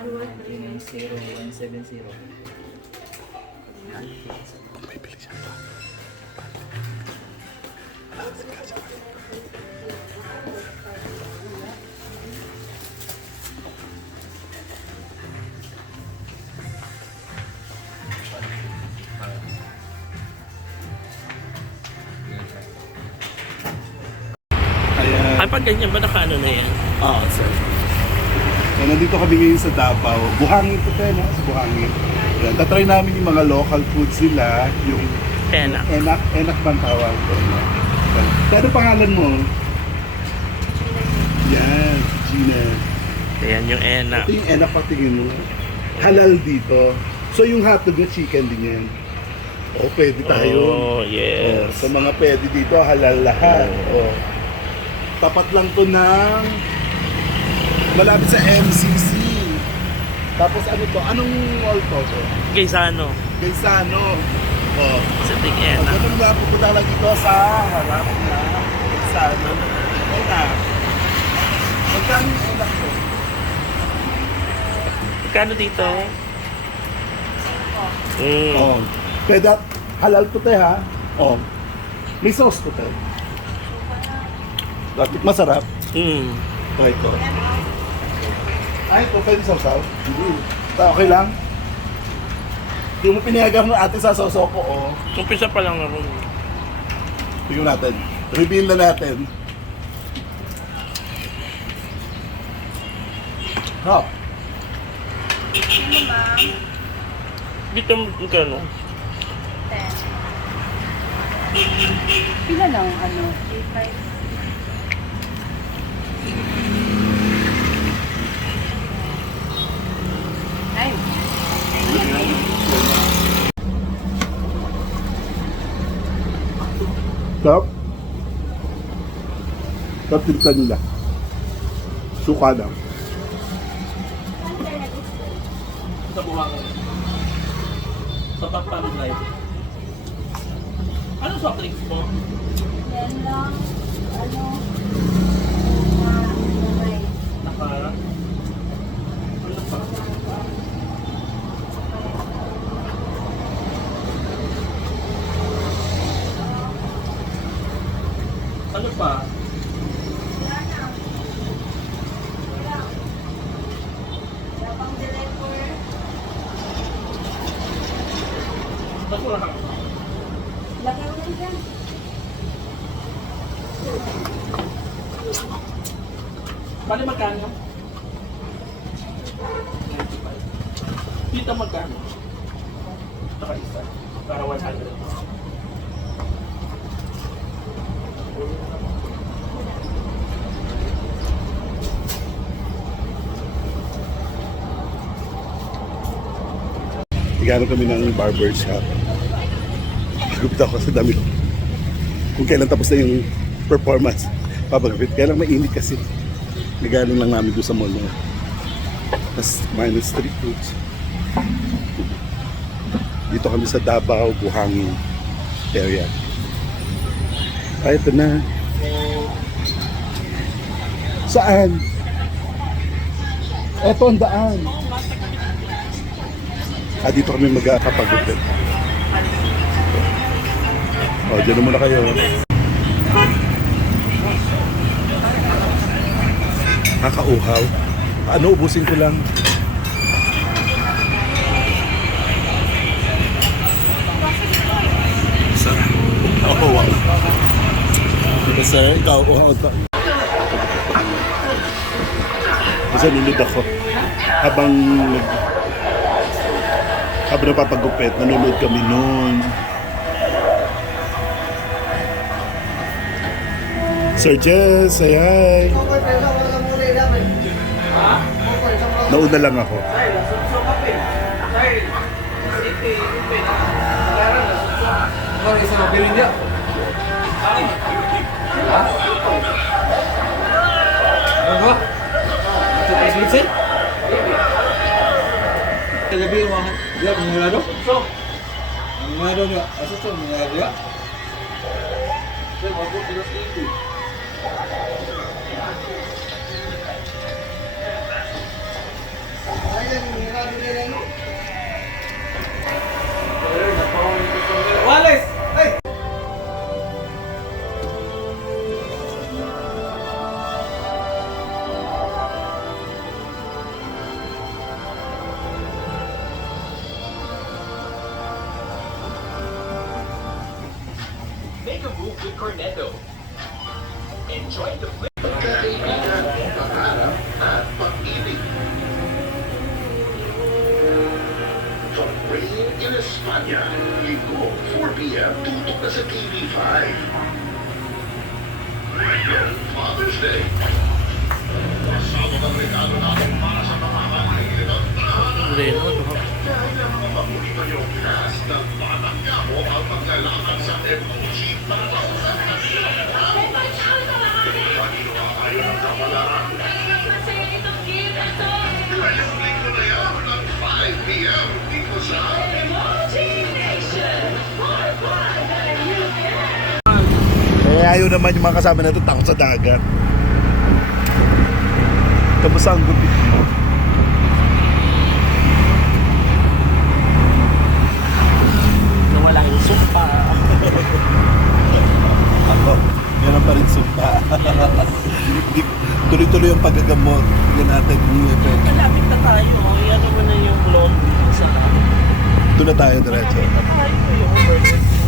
0170. Bumibili siya. Ay, pag ganyan ba nakaano na yan? Oo, sir. So, nandito kami ngayon sa Davao. Buhangin po tayo, no? Sa Buhangin. Yan, tatry namin yung mga local foods nila. Yung Enak. enak bang tawag ko. Ano pangalan mo? Yan, Gina. Ayan yung enak. Ito yung enak patingin mo. Halal dito. So yung hotdog na chicken din yan. O, pwede tayo. Oh, yes. Sa mga pwede dito, halal lahat. Oh. Tapat lang to ng malapit sa MCC. Tapos ano to? Anong mall to? Gaisano. Gaisano. Oh. Sa Big Oh, Enak. ganun nga pupunta lang dito sa harap na Gaisano. O na. Magkano yung enak to? Kano dito? Oh. Pwede, halal to te ha. Oh. May sauce to te. Bakit masarap? Try ko. Ay, ito pwede sausaw? Hindi. Okay lang? Hindi mo pinayagan ng ate sa sausaw ko, oh. Umpisa pa lang ako. Tingnan natin. Reveal na natin. Hop. Dito magkano? Pila lang, ano? 85. Ay, Sarap. Sarap tinta nila. Suka lang. Sa Buhangin. Sa Pampang Drive. Ano soft drinks mo? yan lang, ano, Naka... Ano pa? Ano pa? Mas mura ka. laki mo lang dyan. Bali magkano? 95. Dito magkano? Saka isa. Para 100. Nagano kami ng barber shop. Gupit ako sa dami ko. Kung kailan tapos na yung performance, papagupit. Kaya lang mainit kasi. Nagaling lang namin doon sa mall na. Tapos minus street foods. Dito kami sa Davao, Buhangin area. Ay, ito na. Saan? Ito ang daan. Dito kami magkakapagupit. Diyan na muna kayo. Kakauhaw. Ano, ubusin ko lang. Sarap. Oh, wow. Diba sir, ikaw, Kasi nunod ako. Habang napapagupit, nanonood kami noon. Sir Jess, ay. Nauna lang ako. Lebih mahal dia mengado. Mengado dia, asal tu mengado dia. Saya bawa terus itu. Ayo Wallace! Hey! Make a move with Cornetto. Enjoy the flip. Pagkakaibigan, pangarap at pag-ibig. From Rain in España, Linggo, 4 p.m. tutok na sa TV5. Ngayong Father's Day. Kasama ng regalo natin para sa mga kamahal ng tahanan. Dahil ang mga paborito niyong cast ng Batang Quiapo ang maglalaban sa emoji para sa kanila. Kanino ang ayaw ng kapalaran? Ngayong linggo na yan ng 5 p.m. dito sa Eh, ayaw naman yung mga kasama na ito, takot sa dagat. Tapos ang gupit mo. Nawala yung sumpa. Ako, yan ang pa rin sumpa. Tuloy-tuloy yung paggagamot. Tignan natin yung effect. Malapit na tayo. Yan naman na yung blonde sa... Doon na tayo diretso. Malapit na tayo yung overload.